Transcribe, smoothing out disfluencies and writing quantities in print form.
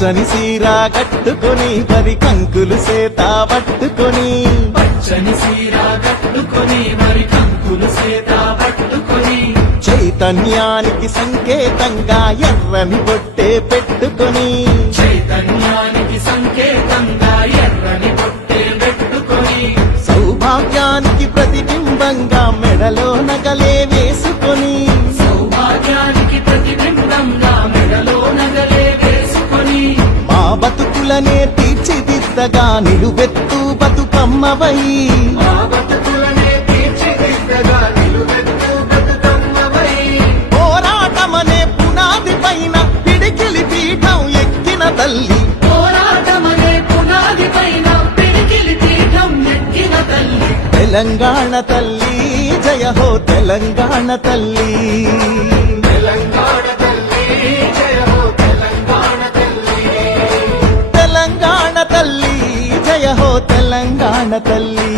పచ్చని సీర కట్టుకొని వరి కంకులు సేత పట్టుకొని పచ్చని సీర కట్టుకొని మరి కంకులు సేత పట్టుకొని చైతన్యానికి సంకేతంగా ఎర్రని బొట్టే పెట్టుకొని చైతన్యానికి సంకేతంగా ఎర్రని బొట్టే పెట్టుకొని సౌభాగ్యానికి ప్రతిబింబంగా మెడలో నగలే వేసుకొని సౌభాగ్యానికి ప్రతిబింబంగా మెడలో నగలే వేసుకొని మా బతుకులనే తీర్చిదిద్దగా నిలువెత్తు బతుకమ్మవై మా బతుకులనే తీర్చిదిద్దగా నిలువెత్తు బతుకమ్మవై పోరాటమనే పునాది పైన పిడికిలి పీఠం ఎక్కిన తల్లి పోరాటమనే పునాది పైన పిడికిలి పీఠం ఎక్కిన తల్లి తెలంగాణ తల్లి జయ హో తెలంగాణ తల్లి తెలంగాణ తల్లి జయ హో తెలంగాణ తల్లి తెలంగాణ తల్లి జయ హో తెలంగాణ తల్లి